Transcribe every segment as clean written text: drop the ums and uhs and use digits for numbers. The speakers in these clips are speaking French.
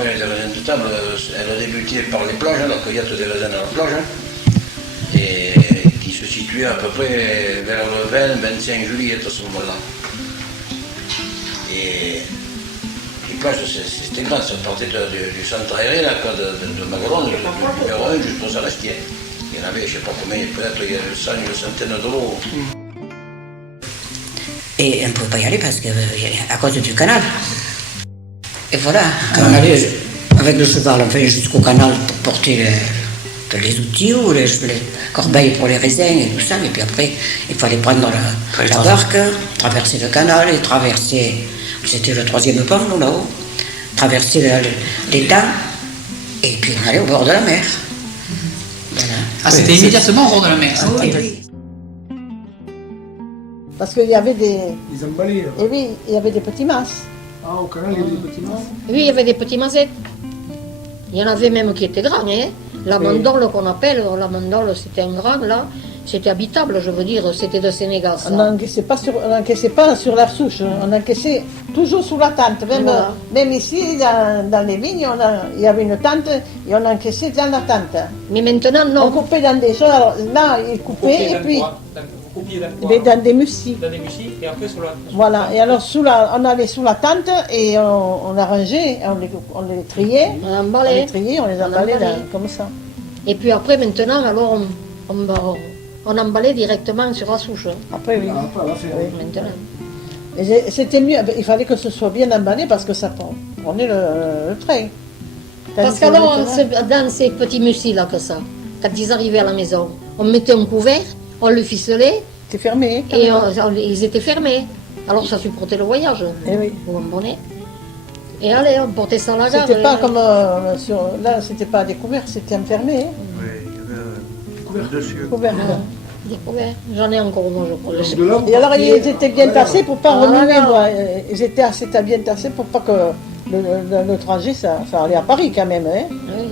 campagne des raisins de table, elle a débuté par les plages, la cueillette des raisins à la plage, et qui se situait à peu près vers le 20-25 juillet à ce moment-là. Et les plages, c'était grand, ça partait du centre aéré, là, de Maguelone, du numéro 1 jusqu'au Salestier. Il y en avait, je ne sais pas combien, peut-être il y avait 100, une centaine de l'eau. Et on ne pouvait pas y aller parce que, à cause du canal. Et voilà, on allait avec le cheval, on fait jusqu'au canal pour porter les outils ou les corbeilles pour les raisins et tout ça. Et puis après, il fallait prendre la barque, traverser le canal et traverser, c'était le 3e pont, nous, là-haut, traverser l'étang et puis on allait au bord de la mer. Voilà. Ah, c'était immédiatement au bord de la mer. Oui. Parce qu'il y avait des... Ils emballaient là. Et oui, il y avait des petits masses. Ah, au canal, il y avait des petits masses. Oui, il y avait des petits mazettes. Il y en avait même qui étaient grands, hein. La mandole qu'on appelle, la mandole c'était un grand là, c'était habitable, je veux dire, c'était de Sénégal ça. On n'encaissait pas sur la souche, on encaissait toujours sous la tente. Même ici, dans les vignes, il y avait une tente et on encaissait dans la tente. Mais maintenant, non. On coupait dans des choses, alors là, ils coupaient et puis... Dans des mucis. Dans des mucis et après sur la... Voilà, et alors on allait sous la tente et on arrangeait, on les triait. On emballait. On les emballait comme ça. Et puis après, maintenant, alors on emballait directement sur la souche. Après, oui. Oui, maintenant. Et c'était mieux, il fallait que ce soit bien emballé parce que ça prenait le train. Parce qu'alors, dans ces petits mucis là que ça, quand ils arrivaient à la maison, on mettait un couvert, on le ficelait. C'était fermé. Et ils étaient fermés. Alors ça supportait le voyage. Et oui. Ou un bonnet. Et allez, on portait ça à la gare. C'était pas comme là, c'était pas des couverts, c'était enfermé. Oui, il y avait un couvert dessus. Des couverts. J'en ai encore moi, je crois. Et alors ils étaient bien tassés pour pas remuer. Ils étaient assez bien tassés pour pas que le trajet, ça allait à Paris quand même. Hein. Oui.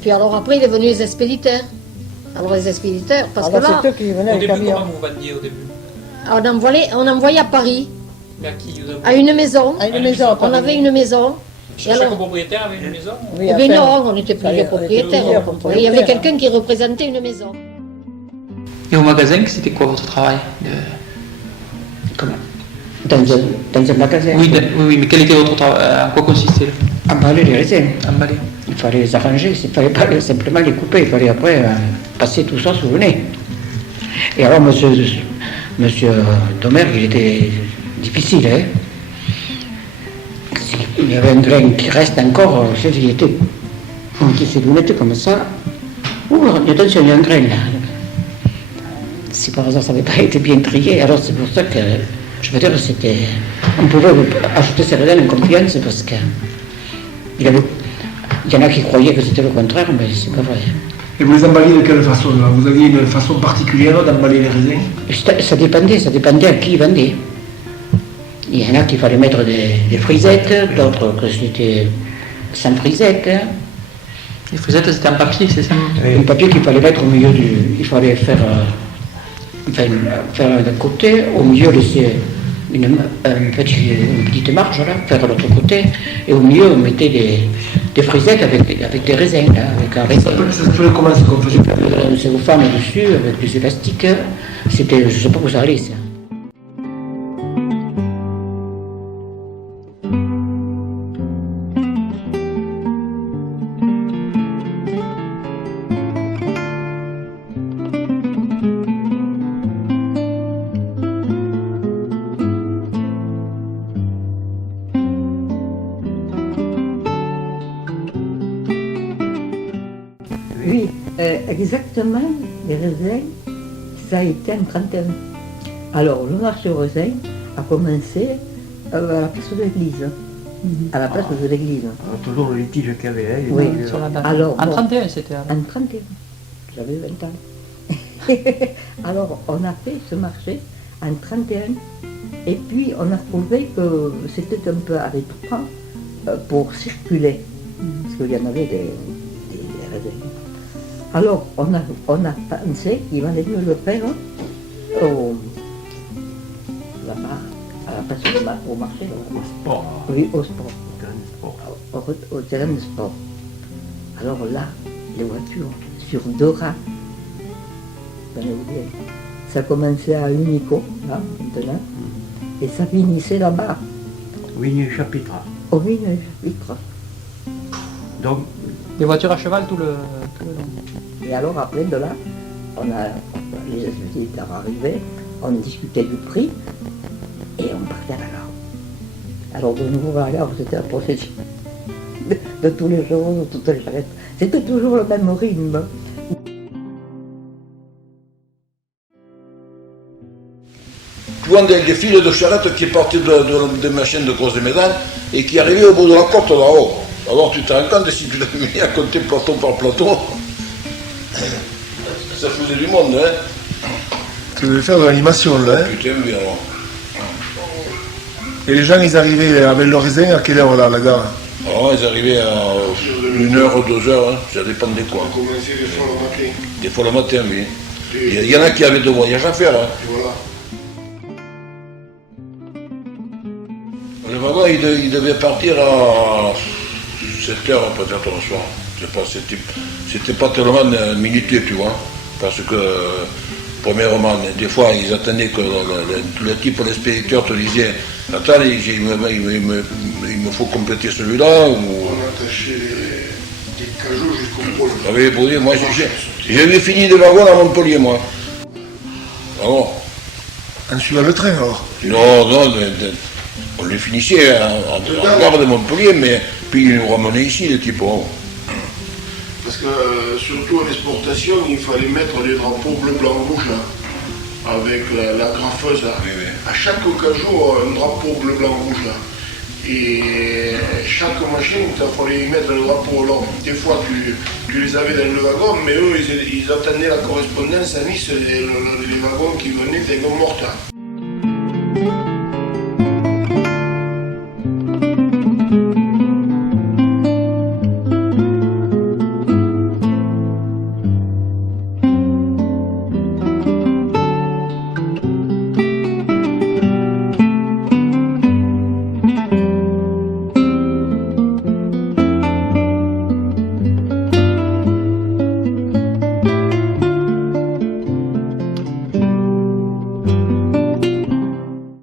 Puis alors après, il est venu les expéditeurs. Alors les expéditeurs, parce que là... C'est eux qui venaient Au avec début, camion. comment vous vendiez au début? On envoyait à Paris, Mais à qui vous à une maison. À une maison. On avait une maison. Chaque propriétaire avait une maison? Oui, Eh bien enfin, non, on était plusieurs propriétaires. plusieurs Il y avait quelqu'un qui représentait une maison. Et au magasin, c'était quoi votre travail Comment dans un magasin. Oui, mais quel était votre travail? En quoi consistait le... Emballer les raisins. Emballer. Il fallait les arranger, il ne fallait pas simplement les couper, il fallait après passer tout ça sous le nez. Et alors, monsieur Domergue, il était difficile, hein. Il y avait un grain qui reste encore, il était qui s'est lunette comme ça. Ouh, attention, il y a un grain là. Si par hasard ça n'avait pas été bien trié, alors c'est pour ça que, je veux dire, on pouvait acheter ces raisins en confiance parce que il y en a qui croyaient que c'était le contraire, mais c'est pas vrai. Et vous les emballiez de quelle façon là? Vous aviez une façon particulière d'emballer les raisins? Ça dépendait à qui vendait. Il y en a qui fallait mettre des frisettes, d'autres que c'était sans frisette. Les frisettes, c'était en papier, c'est ça? Un papier qu'il fallait mettre au milieu il fallait faire d'un côté, au milieu laisser une petite marge, là, faire l'autre côté, et au milieu on mettait des frisettes avec des raisins, là, avec un raisin. Ça s'appelait comment ça qu'on faisait? Un cellophane dessus, avec des élastiques, c'était, je ne sais pas où ça allait, ça. Oui, exactement, les raisins, ça a été en 31. Alors, le marché aux raisins a commencé à la place de l'église. À la place de l'église. Toujours le litige qu'il y avait. Hein, Oui, Sur la date. alors, En bon, 31, c'était. en 31. J'avais 20 ans. Alors, on a fait ce marché en 31. Et puis, on a trouvé que c'était un peu à l'étroit pour circuler. Parce qu'il y en avait des raisins. Alors, on a pensé qu'il valait mieux le faire là-bas, à la place au marché. Au sport. Oui, au sport. au terrain de sport. Alors là, les voitures sur 2 rangs, ça commençait à Unico, là, maintenant, et ça finissait là-bas, Vignes-Chapitre. au Vignes-Chapitre. Donc, Les voitures à cheval tout le long. Et alors après de là, les visiteurs arrivaient, on discutait du prix et on partait à la gare. Alors de nouveau à la gare, c'était la procession de tous les jours, de toutes les charrettes. C'était toujours le même rythme. Tu vois des fils de charrettes qui partaient des machines de grosses médailles et qui arrivaient au bout de la côte là-haut. Alors tu te rends compte, si tu l'as mis à compter plateau par plateau, ça faisait du monde, hein. Tu devais faire de l'animation là. Hein. Putain, mais alors. Et les gens, ils arrivaient avec leur raisin à quelle heure là, à la gare? Alors, ils arrivaient à 1 heure ou 2 heures, hein. Ça dépendait quoi. On commençait des fois le matin. Des fois le matin, oui. Il y en a qui avaient de voyages à faire. Hein. Voilà. Le wagon, il devait partir à 7 heures peut-être le soir. Je sais pas, c'était pas tellement minuté, tu vois. Parce que, premièrement, des fois, ils attendaient que le type, l'expéditeur te disait « Attends, il me faut compléter celui-là » ou... On attachait des cajots jusqu'au pôle. J'avais posé, moi, j'avais fini des wagons à Montpellier, moi. Alors, En suivant le train alors. non, on les finissait en gare de Montpellier, mais puis ils nous ramenaient ici, les types. Oh. Parce que surtout à l'exportation, il fallait mettre les drapeaux bleu, blanc, rouge là, avec la graffeuse là. Oui, oui. À chaque cajot, un drapeau bleu, blanc, rouge là. Et chaque machine, il fallait y mettre le drapeau. Alors, des fois, tu les avais dans le wagon, mais eux, ils attendaient la correspondance à Nice, les wagons qui venaient d'Aigues-Mortes.